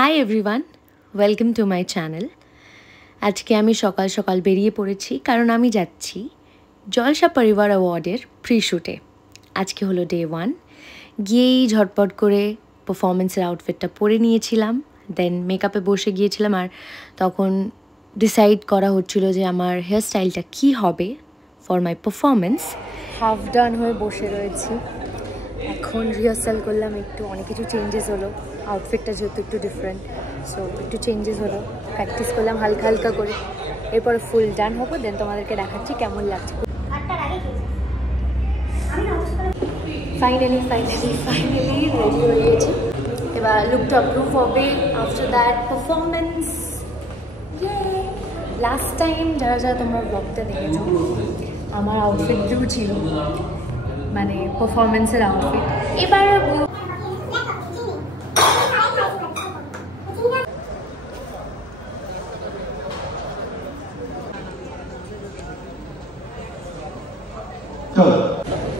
Hi everyone, welcome to my channel. আজকে আমি সকাল সকাল বেরিয়ে পড়েছি কারণ আমি যাচ্ছি জলসা পরিবার অ্যাওয়ার্ডের প্রি শ্যুটে। আজকে হলো ডে 1। গিয়েই ঝটপট করে পারফরমেন্সের আউটফিটটা পরে নিয়েছিলাম, দেন মেকআপে বসে গিয়েছিলাম। আর তখন ডিসাইড করা হচ্ছিল যে আমার হেয়ার স্টাইলটা কী হবে ফর মাই পারফরমেন্স। হাফ ডান হয়ে বসে রয়েছি, এখন রিহার্সাল করলাম, একটু অনেক কিছু চেঞ্জেস হলো। আউটফিটটা যেহেতু একটু ডিফারেন্ট, সো একটু চেঞ্জেস হলো, প্র্যাকটিস করলাম হালকা হালকা করে। এরপরে ফুল ডান হবো, দেন তোমাদেরকে দেখাচ্ছি কেমন লাগছে। ফাইনালি রেডি হয়ে গেছি, এবার লুকটা অ্যাপ্রুভ হবে। After that performance. Last time যারা যারা তোমরা ব্লগটা দেখেছো, আমার আউটফিট ব্লু ছিল, মানে পারফরমেন্সের আউটফিট। এবার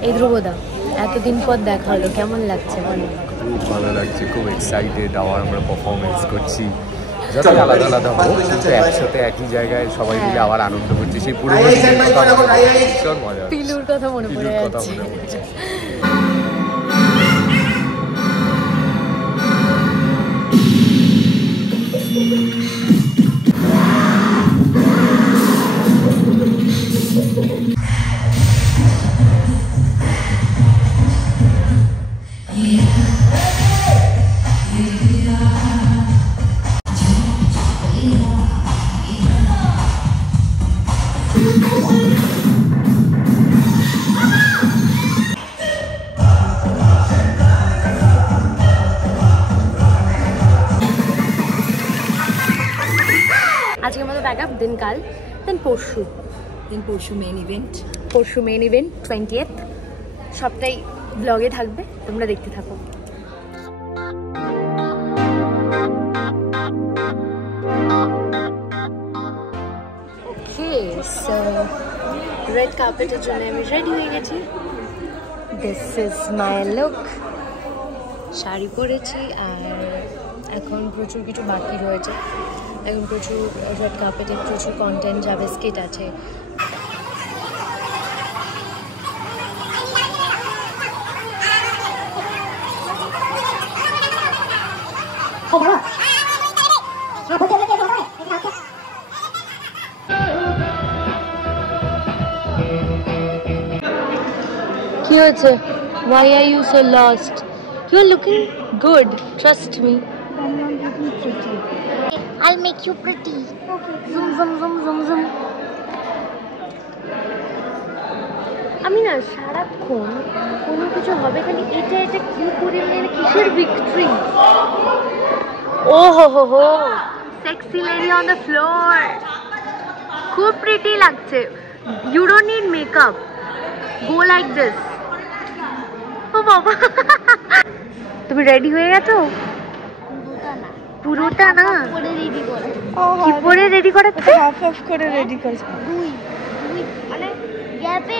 এই ধ্রুবদা, এতদিন পর দেখা হলো, কেমন লাগছে বলো? খুব ভালো লাগছে, খুব এক্সাইটেড। আবার আমরা পারফরমেন্স করছি, যতই আলাদা আলাদা হোক কিন্তু একসাথে একই জায়গায় সবাই মিলে আবার আনন্দ করছি। সেই পুরোনো ভীষণ মজা, পিলুর কথা মনে পড়ে যাচ্ছে। আজকের মতো ব্যাক আপ, দেন কাল, দেন পরশু মেইন ইভেন্ট। 20th। সবটাই ব্লগে থাকবে, তোমরা দেখতে থাকো। ওকে, সো রেড কার্পেটের জন্য আমি রেডি হয়ে গেছি। This is my look. Sari পরেছি, আর এখন প্রচুর কিছু বাকি রয়েছে। এখন প্রচুর রেড কার্পেটে প্রচুর কন্টেন্ট যাবে, স্কিট আছে। কি হয়েছে? Why are you so lost? You are looking good. Trust me. I'm not looking pretty. I'll make you pretty. Okay. Zoom, zoom, zoom, zoom, zoom. আমি না সারাক্ষণ কোনো কিছু হবে খালি এটা কি করে, মানে কিসের ভিক্টরি। ও হো sexy lady on the floor, খুব প্রিটি লাগছে। You don't need makeup, go like this. ও বাবা, তুমি রেডি হয়ে গেছো? পুরোটা না, কি পরে রেডি করাচ্ছে? হাফ করে রেডি করছে, মানে গ্যাপে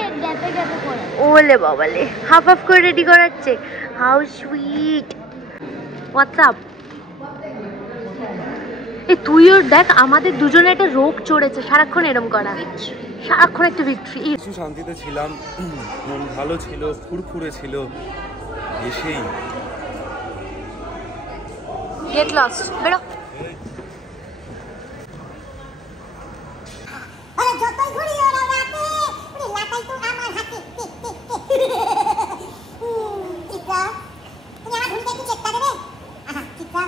করে। ওলে বাবালে, হাফ করে রেডি করাচ্ছে। How sweet. হোয়াটসঅ্যাপ। এই তুইও দেখ, আমাদের দুজনে একটা রোগ চড়েছে সারাক্ষণ এরম করা, সারাক্ষণ একটা ভিক্টরি। কিছু শান্তিতে ছিলাম, মন ভালো ছিল, ফুরফুরে ছিল। এসেই গেট লস্ট, বেরো। আরে যতই ঘুরি ওরা রাতে, ওরে লাটাই তো আমার হাতে। চিত্রা, তুমি আমার ঘুরিতে একটু চেষ্টা দেবে? আহা চিত্রা,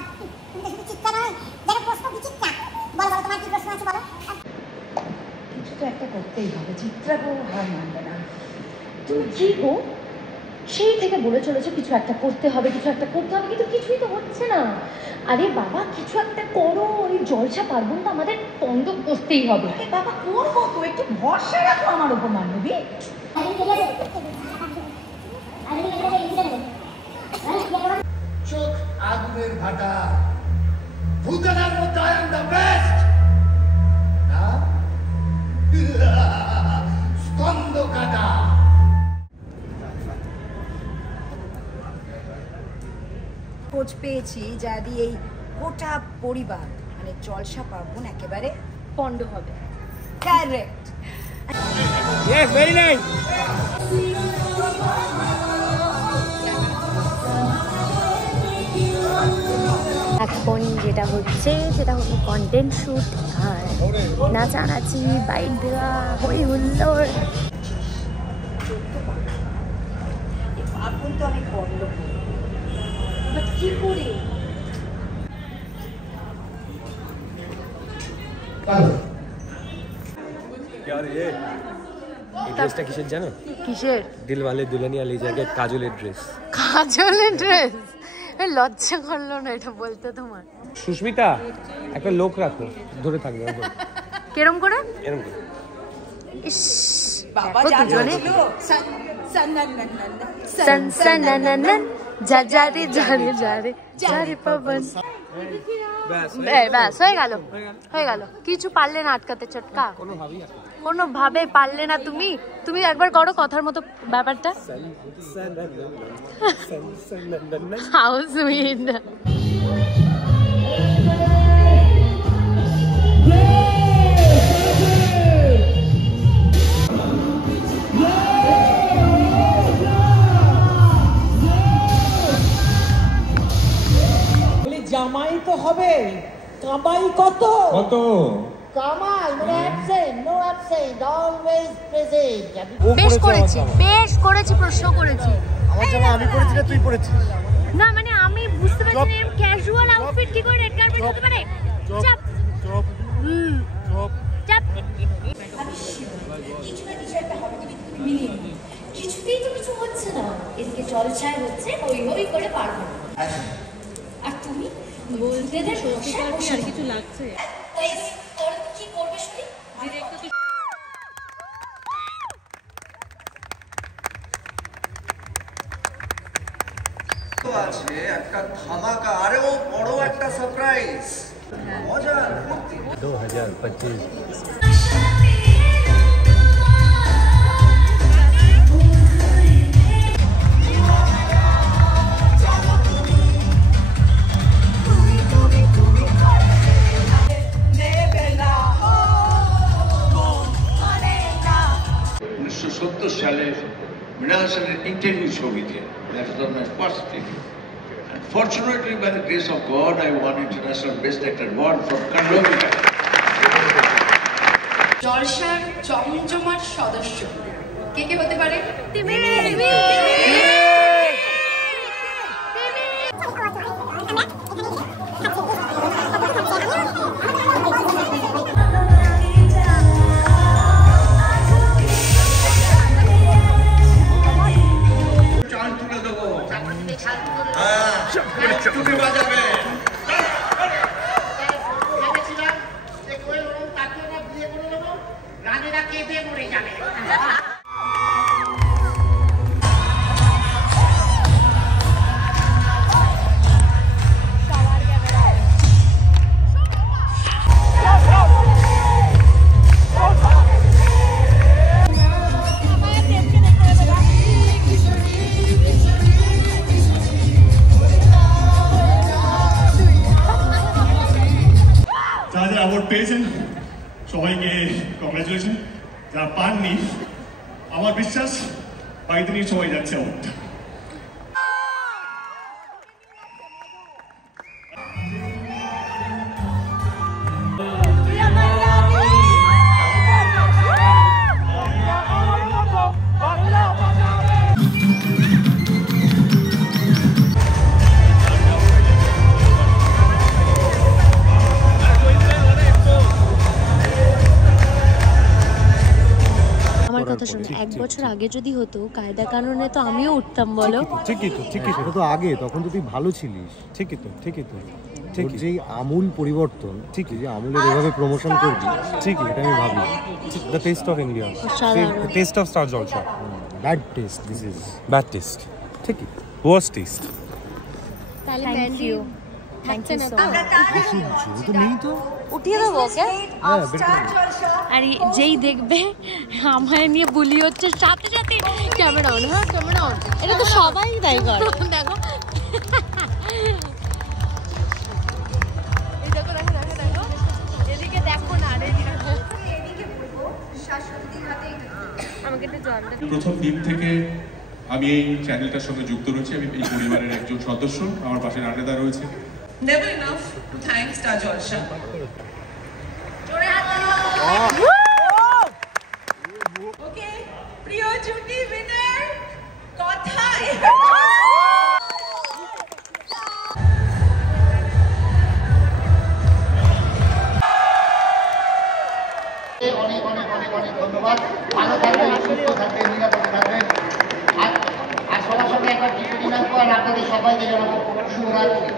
তুমি তো শুধু চিত্রা নয়, যেন প্রশ্ন বিচিত্রা। বলো তোমার কি প্রশ্ন আছে বলো। কিছু তো একটা করতেই হবে, চিত্রা গো হার মানবে না। তুমি কি গো, সেই থেকে বলে চলেছো কিছু একটা করতে হবে, কিন্তু কিছুই তো হচ্ছে না। আরে বাবা, কিছু একটা করো, এই জলসা পার্বণ তো আমাদের বন্ধ করতেই হবে। বাবা করবো তো, একটু ভরসা রাখো আমার উপর মানবী। চোখ আগুনের ভাটা, ভূতের মধ্যে I am the best. Skanda কাটা। খোঁজ পেয়েছি যা দিয়ে এই গোটা পরিবার মানে জলসা পার্বণ একেবারে পণ্ড হবে। কারেক্ট। Yes, very nice. এখন যেটা হচ্ছে সেটা হলো কন্টেন্ট শুট আর নাচানাচি, বাইক দেওয়া, হই হুল্লোড়। পার্বণ তো আমি বন্ধ করি, বাট কি করে? এই ড্রেসটা কিসের জানো? কিসের? দিলওয়ালে দুলহানিয়া লে জায়েগে কাজলের ড্রেস। কাজলের ড্রেস? লজ্জা করলো না এটা বলতে তোমার? সুস্মিতা, একটা লোক রাখো, ধরে থাকবে। কেরম করে? এরকম করে। ইস বাবা দুজনে সান সান না না না যা যা রে যা রে যা রে যা রে পবন। ব্যাস হয়ে গেল, হয়ে গেল। কিছু পারলে না আটকাতে চটকা, কোনো ভাবে পারলে না। তুমি তুমি একবার করো কথার মতো ব্যাপারটা। How sweet. জামাই তো হবে, কামাই কত? কত? কামাই মানে absent, no absent, always present. বেশ করেছি, বেশ করেছি, প্রশ্ন করেছি। আমার জামা আমি পরেছি না তুই পরেছিস? না মানে আমি বুঝতে পারছি না ক্যাজুয়াল আউটফিট কি করে রেড কার্পেট হতে পারে। চাপ চপ চপ চাপ। কিছু না কিছু একটা হবে, তুমি মিলিয়ে নিও। কিছুতেই তো কিছু হচ্ছে না, এদিকে জলছায় হচ্ছে, হই হই করে পারবো। আর তুমি বলতে দে আর কিছু লাগছে কি করবে শুনি? আছে একটা ধামাকা, আরেও বড় একটা সারপ্রাইজ, মজার ফুর্তি। 2025 সালের মৃণাল সেনের ইন্টারভিউ ছবিতে। That was my first thing. And fortunately, by the grace of God, I won International Best Actor Award from Kannada. জলসার জমজমাট সদস্য কে কে হতে পারে? তুমি বাজাবে। যারা অ্যাওয়ার্ড পেয়েছেন সবাইকে কংগ্রাচুলেশন। যারা পাননি আমার বিশ্বাস বাড়িতে নিয়ে সবাই যাচ্ছে অ্যাওয়ার্ডটা। আমার কথা শোনো, 1 বছর আগে যদি হতো কায়দা কানুনে তো আমিও উঠতাম। বলো ঠিকই তো সেটা তো আগে, তখন তো তুই ভালো ছিলিস। ঠিকই তো ঠিক যেই আমূল পরিবর্তন, ঠিকই যে আমূলের এভাবে প্রমোশন করবি, ঠিকই এটা আমি ভাবি। The test of India, test of star Jalsha. Bad test, this is bad test, ঠিকই ওয়ার্স্ট টেস্ট। তাহলে থ্যাংক ইউ তো নেই তো উঠিয়ে দেবো ওকে। আর যেই দেখবে আমায় নিয়ে বুলি হচ্ছে সাথে সাথে ক্যামেরা অন। হ্যাঁ ক্যামেরা অন, এটা তো সবাই তাই করে। দেখো প্রথম দিন থেকে আমি এই চ্যানেলটার সঙ্গে যুক্ত রয়েছি। আমি এই পরিবারের একজন সদস্য। আমার পাশে রান্নাদা রয়েছে। Never enough to thank Star Jalsha. Okay, প্রিয় জুটি উইনার কথায় অনেক অনেক অনেক অনেক ধন্যবাদ। ভালো থাকবেন, সুস্থ থাকবেন, নিরাপদে থাকবেন। আর সবার সঙ্গে একবার কিছু দিন আসবো আর আপনাদের সবাইকে জানাবো শুভরাত্রি।